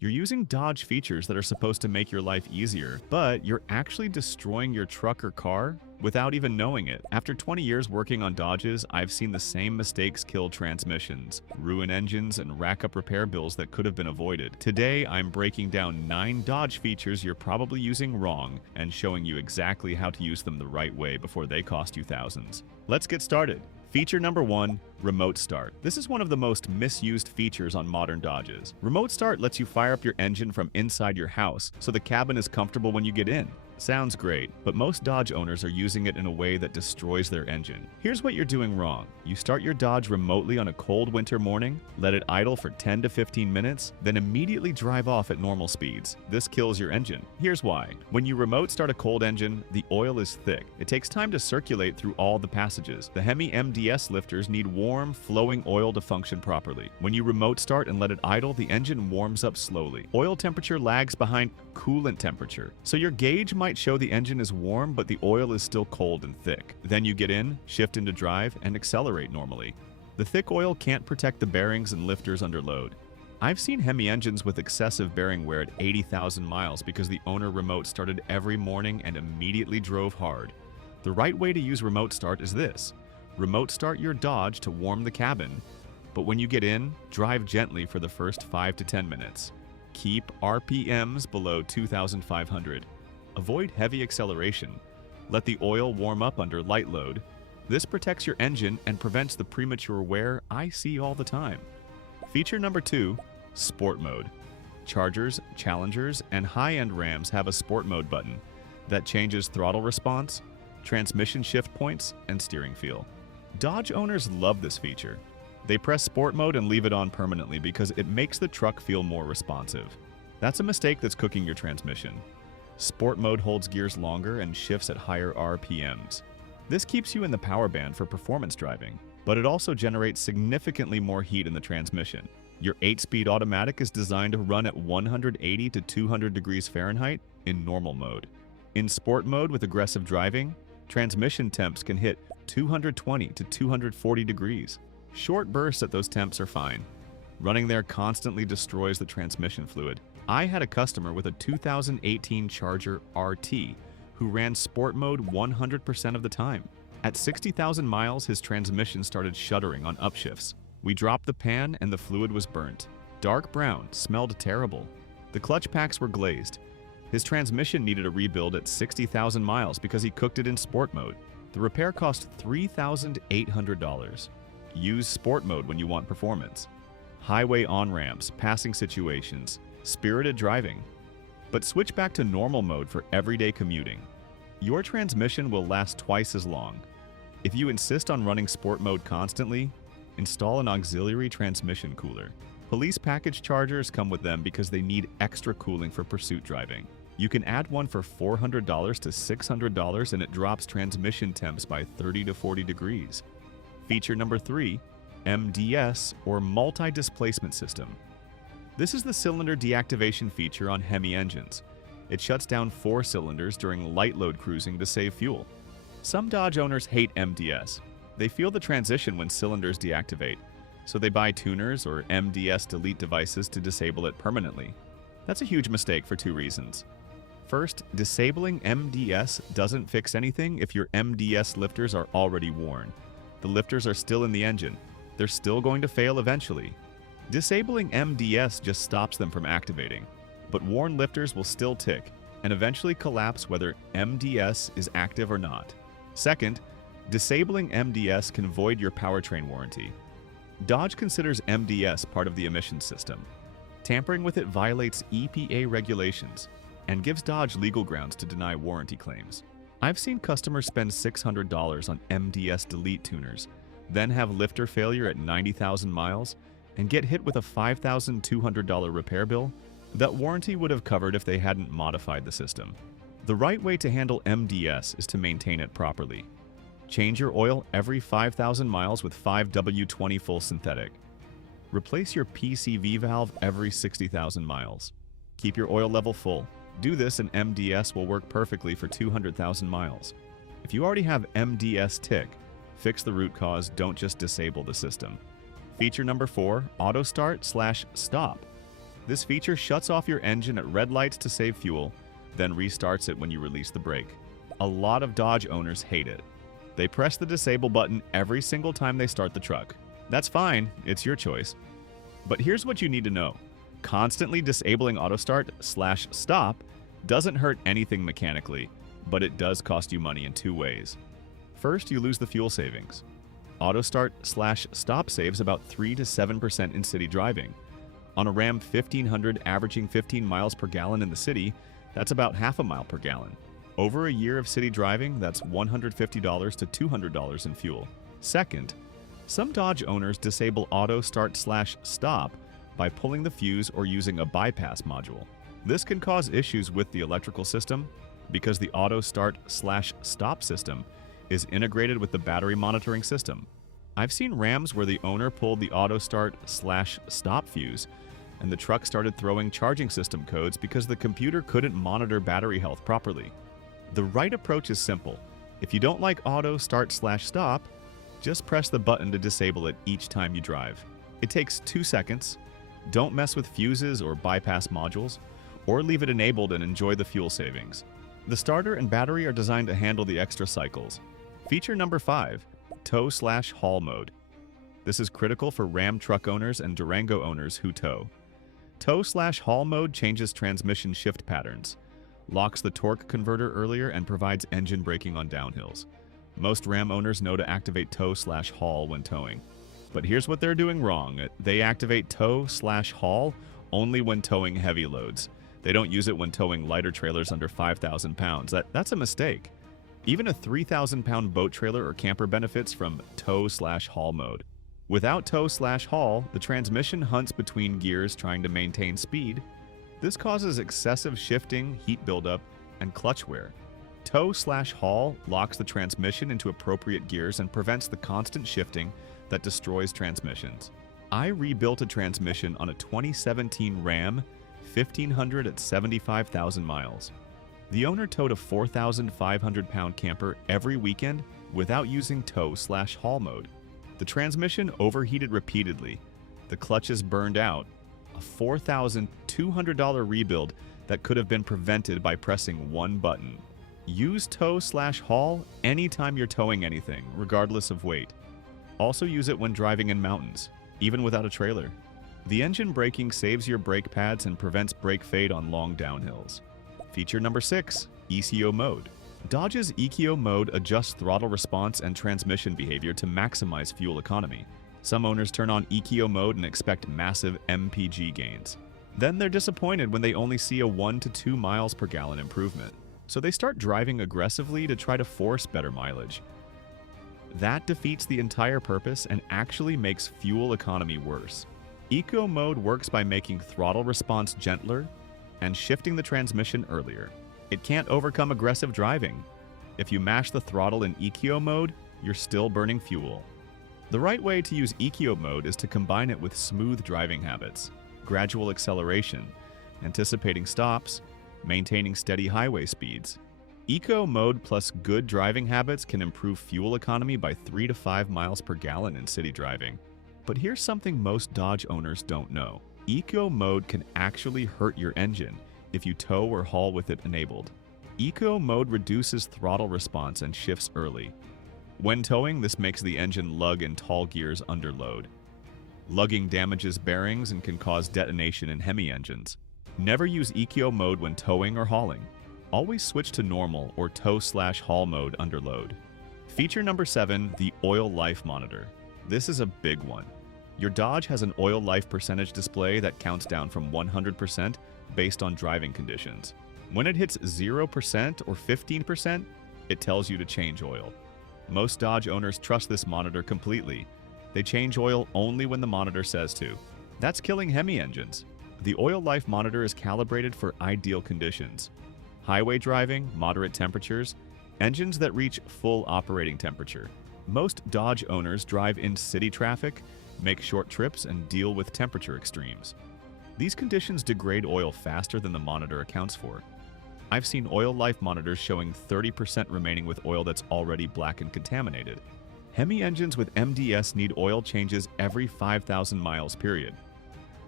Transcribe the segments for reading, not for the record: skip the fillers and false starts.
You're using Dodge features that are supposed to make your life easier, but you're actually destroying your truck or car without even knowing it. After 20 years working on Dodges, I've seen the same mistakes kill transmissions, ruin engines, and rack up repair bills that could have been avoided. Today, I'm breaking down 9 Dodge features you're probably using wrong and showing you exactly how to use them the right way before they cost you thousands. Let's get started. Feature number 1, Remote Start. This is one of the most misused features on modern Dodges. Remote Start lets you fire up your engine from inside your house, so the cabin is comfortable when you get in. Sounds great, but most Dodge owners are using it in a way that destroys their engine. Here's what you're doing wrong. You start your Dodge remotely on a cold winter morning, let it idle for 10 to 15 minutes, then immediately drive off at normal speeds. This kills your engine. Here's why. When you remote start a cold engine, the oil is thick. It takes time to circulate through all the passages. The Hemi MDS lifters need warm, flowing oil to function properly. When you remote start and let it idle, the engine warms up slowly. Oil temperature lags behind coolant temperature, so your gauge might show the engine is warm, but the oil is still cold and thick. Then you get in, shift into drive, and accelerate normally. The thick oil can't protect the bearings and lifters under load. I've seen Hemi engines with excessive bearing wear at 80,000 miles because the owner remote started every morning and immediately drove hard. The right way to use remote start is this. Remote start your Dodge to warm the cabin, but when you get in, drive gently for the first 5 to 10 minutes. Keep RPMs below 2,500. Avoid heavy acceleration. Let the oil warm up under light load. This protects your engine and prevents the premature wear I see all the time. Feature number 2, Sport Mode. Chargers, Challengers, and high-end Rams have a Sport Mode button that changes throttle response, transmission shift points, and steering feel. Dodge owners love this feature. They press Sport Mode and leave it on permanently because it makes the truck feel more responsive. That's a mistake that's cooking your transmission. Sport Mode holds gears longer and shifts at higher RPMs. This keeps you in the power band for performance driving, but it also generates significantly more heat in the transmission. Your 8-speed automatic is designed to run at 180 to 200 degrees Fahrenheit in normal mode. In Sport Mode with aggressive driving, transmission temps can hit 220 to 240 degrees. Short bursts at those temps are fine. Running there constantly destroys the transmission fluid. I had a customer with a 2018 Charger RT who ran Sport Mode 100% of the time. At 60,000 miles, his transmission started shuddering on upshifts. We dropped the pan and the fluid was burnt. Dark brown, smelled terrible. The clutch packs were glazed. His transmission needed a rebuild at 60,000 miles because he cooked it in Sport Mode. The repair cost $3,800. Use Sport Mode when you want performance. Highway on-ramps, passing situations, spirited driving. But switch back to normal mode for everyday commuting. Your transmission will last twice as long. If you insist on running Sport Mode constantly, install an auxiliary transmission cooler. Police package chargers come with them because they need extra cooling for pursuit driving. You can add one for $400 to $600 and it drops transmission temps by 30 to 40 degrees. Feature number 3, MDS or Multi-Displacement System. This is the cylinder deactivation feature on Hemi engines. It shuts down 4 cylinders during light load cruising to save fuel. Some Dodge owners hate MDS. They feel the transition when cylinders deactivate, so they buy tuners or MDS delete devices to disable it permanently. That's a huge mistake for 2 reasons. First, disabling MDS doesn't fix anything if your MDS lifters are already worn. The lifters are still in the engine. They're still going to fail eventually. Disabling MDS just stops them from activating, but worn lifters will still tick and eventually collapse whether MDS is active or not. Second, disabling MDS can void your powertrain warranty. Dodge considers MDS part of the emissions system. Tampering with it violates EPA regulations and gives Dodge legal grounds to deny warranty claims. I've seen customers spend $600 on MDS delete tuners, then have lifter failure at 90,000 miles, and get hit with a $5,200 repair bill that warranty would have covered if they hadn't modified the system. The right way to handle MDS is to maintain it properly. Change your oil every 5,000 miles with 5W20 full synthetic. Replace your PCV valve every 60,000 miles. Keep your oil level full. Do this and MDS will work perfectly for 200,000 miles. If you already have MDS tick, fix the root cause, don't just disable the system. Feature number 4, Auto Start/Stop. This feature shuts off your engine at red lights to save fuel, then restarts it when you release the brake. A lot of Dodge owners hate it. They press the disable button every single time they start the truck. That's fine, it's your choice. But here's what you need to know. Constantly disabling auto start/stop doesn't hurt anything mechanically, but it does cost you money in two ways. First, you lose the fuel savings. Auto start/stop saves about 3 to 7% in city driving. On a Ram 1500 averaging 15 miles per gallon in the city, that's about half a mile per gallon. Over a year of city driving, that's $150 to $200 in fuel. Second, some Dodge owners disable auto start/stop by pulling the fuse or using a bypass module. This can cause issues with the electrical system because the auto start/stop system is integrated with the battery monitoring system. I've seen Rams where the owner pulled the auto start/stop fuse and the truck started throwing charging system codes because the computer couldn't monitor battery health properly. The right approach is simple. If you don't like auto start/stop, just press the button to disable it each time you drive. It takes 2 seconds. Don't mess with fuses or bypass modules, or leave it enabled and enjoy the fuel savings. The starter and battery are designed to handle the extra cycles. Feature number 5, tow/haul mode. This is critical for Ram truck owners and Durango owners who tow. Tow/haul mode changes transmission shift patterns, locks the torque converter earlier, and provides engine braking on downhills. Most Ram owners know to activate tow/haul when towing. But here's what they're doing wrong. They activate tow/haul only when towing heavy loads. They don't use it when towing lighter trailers under 5,000 pounds. That's a mistake. Even a 3,000-pound boat trailer or camper benefits from tow/haul mode. Without tow/haul, the transmission hunts between gears trying to maintain speed. This causes excessive shifting, heat buildup, and clutch wear. Tow/haul locks the transmission into appropriate gears and prevents the constant shifting that destroys transmissions. I rebuilt a transmission on a 2017 Ram 1500 at 75,000 miles. The owner towed a 4,500-pound camper every weekend without using tow/haul mode. The transmission overheated repeatedly. The clutches burned out. A $4,200 rebuild that could have been prevented by pressing one button. Use tow/haul anytime you're towing anything, regardless of weight. Also use it when driving in mountains, even without a trailer. The engine braking saves your brake pads and prevents brake fade on long downhills. Feature number 6, ECO mode. Dodge's ECO mode adjusts throttle response and transmission behavior to maximize fuel economy. Some owners turn on ECO mode and expect massive MPG gains. Then they're disappointed when they only see a 1 to 2 miles per gallon improvement. So they start driving aggressively to try to force better mileage. That defeats the entire purpose and actually makes fuel economy worse. Eco mode works by making throttle response gentler and shifting the transmission earlier. It can't overcome aggressive driving. If you mash the throttle in ECO mode, you're still burning fuel. The right way to use ECO mode is to combine it with smooth driving habits, gradual acceleration, anticipating stops, maintaining steady highway speeds. Eco mode plus good driving habits can improve fuel economy by 3 to 5 miles per gallon in city driving. But here's something most Dodge owners don't know. Eco mode can actually hurt your engine if you tow or haul with it enabled. Eco mode reduces throttle response and shifts early. When towing, this makes the engine lug in tall gears under load. Lugging damages bearings and can cause detonation in Hemi engines. Never use ECO mode when towing or hauling. Always switch to normal or tow/haul mode under load. Feature number 7, the oil life monitor. This is a big one. Your Dodge has an oil life percentage display that counts down from 100% based on driving conditions. When it hits 0% or 15%, it tells you to change oil. Most Dodge owners trust this monitor completely. They change oil only when the monitor says to. That's killing Hemi engines. The oil life monitor is calibrated for ideal conditions. Highway driving, moderate temperatures, engines that reach full operating temperature. Most Dodge owners drive in city traffic, make short trips, and deal with temperature extremes. These conditions degrade oil faster than the monitor accounts for. I've seen oil life monitors showing 30% remaining with oil that's already black and contaminated. Hemi engines with MDS need oil changes every 5,000 miles period.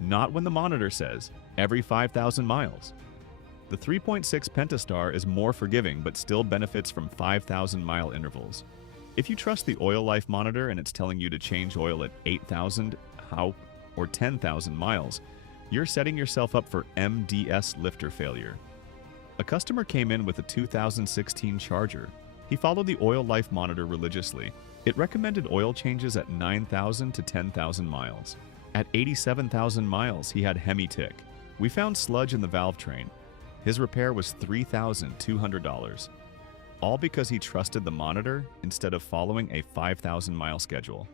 Not when the monitor says, every 5,000 miles. The 3.6 Pentastar is more forgiving but still benefits from 5,000-mile intervals. If you trust the oil life monitor and it's telling you to change oil at 8,000 or 10,000 miles, you're setting yourself up for MDS lifter failure. A customer came in with a 2016 Charger. He followed the oil life monitor religiously. It recommended oil changes at 9,000 to 10,000 miles. At 87,000 miles, he had Hemi tick. We found sludge in the valve train. His repair was $3,200. All because he trusted the monitor instead of following a 5,000-mile schedule.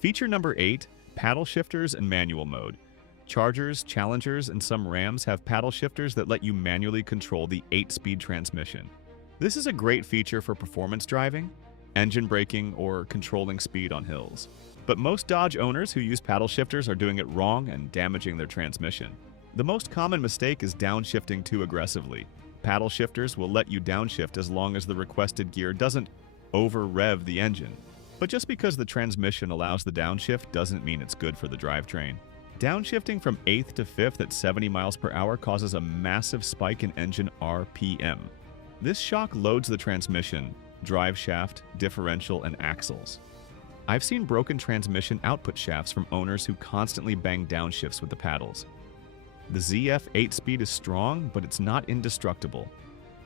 Feature number 8, paddle shifters and manual mode. Chargers, Challengers, and some Rams have paddle shifters that let you manually control the 8-speed transmission. This is a great feature for performance driving, engine braking, or controlling speed on hills. But most Dodge owners who use paddle shifters are doing it wrong and damaging their transmission. The most common mistake is downshifting too aggressively. Paddle shifters will let you downshift as long as the requested gear doesn't over-rev the engine. But just because the transmission allows the downshift doesn't mean it's good for the drivetrain. Downshifting from 8th to 5th at 70 miles per hour causes a massive spike in engine RPM. This shock loads the transmission, drive shaft, differential, and axles. I've seen broken transmission output shafts from owners who constantly bang downshifts with the paddles. The ZF 8-speed is strong, but it's not indestructible.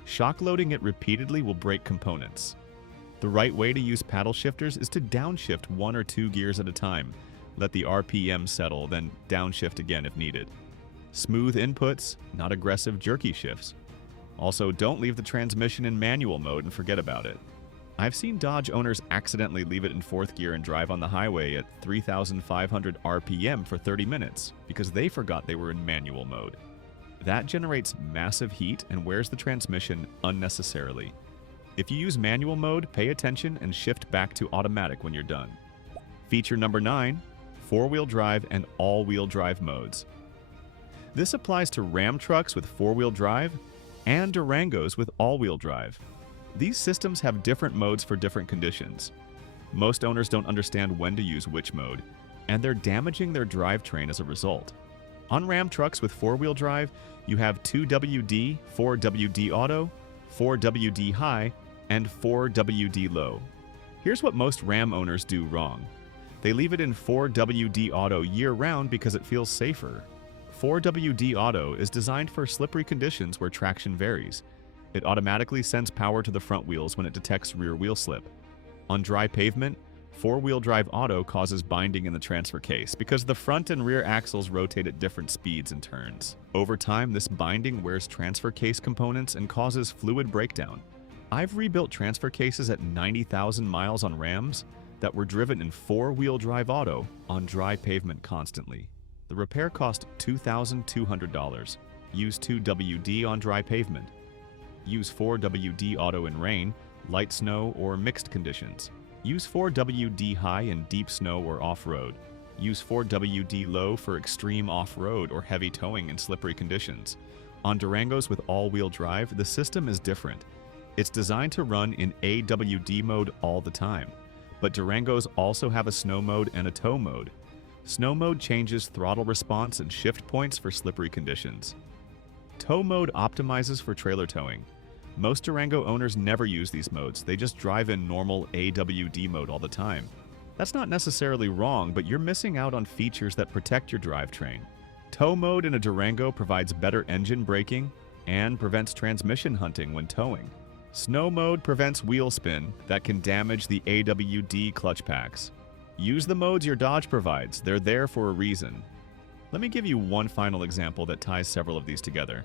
Shock loading it repeatedly will break components. The right way to use paddle shifters is to downshift 1 or 2 gears at a time. Let the RPM settle, then downshift again if needed. Smooth inputs, not aggressive jerky shifts. Also, don't leave the transmission in manual mode and forget about it. I've seen Dodge owners accidentally leave it in 4th gear and drive on the highway at 3,500 RPM for 30 minutes because they forgot they were in manual mode. That generates massive heat and wears the transmission unnecessarily. If you use manual mode, pay attention and shift back to automatic when you're done. Feature number 9, 4-wheel drive and all-wheel drive modes. This applies to Ram trucks with 4-wheel drive and Durangos with all-wheel drive. These systems have different modes for different conditions. Most owners don't understand when to use which mode, and they're damaging their drivetrain as a result. On Ram trucks with 4-wheel drive, you have 2WD, 4WD auto, 4WD high, and 4WD low. Here's what most Ram owners do wrong. They leave it in 4WD auto year-round because it feels safer. 4WD auto is designed for slippery conditions where traction varies. It automatically sends power to the front wheels when it detects rear wheel slip. On dry pavement, 4-wheel drive auto causes binding in the transfer case because the front and rear axles rotate at different speeds and turns. Over time, this binding wears transfer case components and causes fluid breakdown. I've rebuilt transfer cases at 90,000 miles on Rams that were driven in 4-wheel drive auto on dry pavement constantly. The repair cost $2,200. Use 2WD on dry pavement. Use 4WD auto in rain, light snow, or mixed conditions. Use 4WD high in deep snow or off-road. Use 4WD low for extreme off-road or heavy towing in slippery conditions. On Durangos with all-wheel drive, the system is different. It's designed to run in AWD mode all the time. But Durangos also have a snow mode and a tow mode. Snow mode changes throttle response and shift points for slippery conditions. Tow mode optimizes for trailer towing. Most Durango owners never use these modes, they just drive in normal AWD mode all the time. That's not necessarily wrong, but you're missing out on features that protect your drivetrain. Tow mode in a Durango provides better engine braking and prevents transmission hunting when towing. Snow mode prevents wheel spin that can damage the AWD clutch packs. Use the modes your Dodge provides, they're there for a reason. Let me give you one final example that ties several of these together.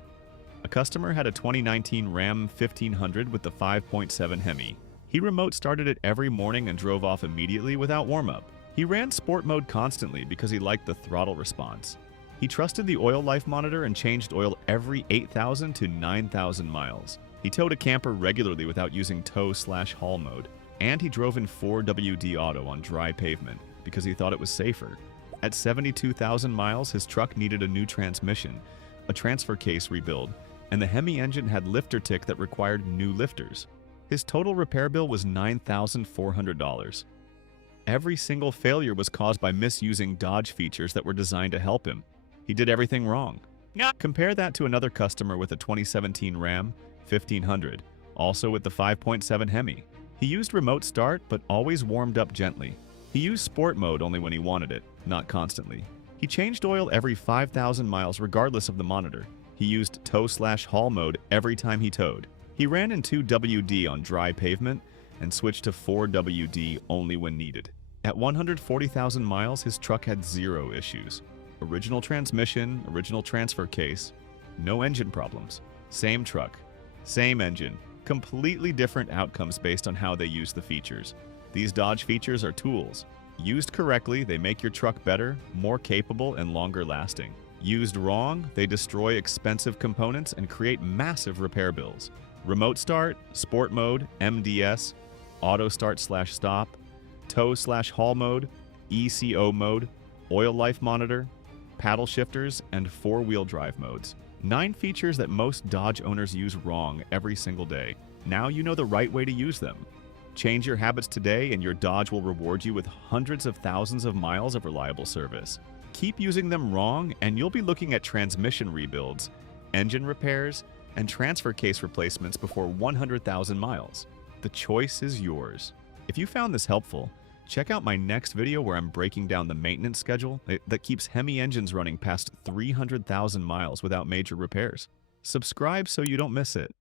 A customer had a 2019 Ram 1500 with the 5.7 Hemi. He remote started it every morning and drove off immediately without warm-up. He ran sport mode constantly because he liked the throttle response. He trusted the oil life monitor and changed oil every 8,000 to 9,000 miles. He towed a camper regularly without using tow/haul mode. And he drove in 4WD auto on dry pavement because he thought it was safer. At 72,000 miles, his truck needed a new transmission, a transfer case rebuild, and the Hemi engine had lifter tick that required new lifters. His total repair bill was $9,400. Every single failure was caused by misusing Dodge features that were designed to help him. He did everything wrong. Compare that to another customer with a 2017 Ram 1500, also with the 5.7 Hemi. He used remote start, but always warmed up gently. He used sport mode only when he wanted it, not constantly. He changed oil every 5,000 miles regardless of the monitor. He used tow/haul mode every time he towed. He ran in 2WD on dry pavement and switched to 4WD only when needed. At 140,000 miles, his truck had zero issues. Original transmission, original transfer case, no engine problems. Same truck, same engine, completely different outcomes based on how they use the features. These Dodge features are tools. Used correctly, they make your truck better, more capable, and longer lasting. Used wrong, they destroy expensive components and create massive repair bills. Remote start, sport mode, MDS, auto start/stop, tow/haul mode, ECO mode, oil life monitor, paddle shifters, and four-wheel drive modes. 9 features that most Dodge owners use wrong every single day. Now you know the right way to use them. Change your habits today and your Dodge will reward you with hundreds of thousands of miles of reliable service. Keep using them wrong and you'll be looking at transmission rebuilds, engine repairs, and transfer case replacements before 100,000 miles. The choice is yours. If you found this helpful, check out my next video where I'm breaking down the maintenance schedule that keeps Hemi engines running past 300,000 miles without major repairs. Subscribe so you don't miss it.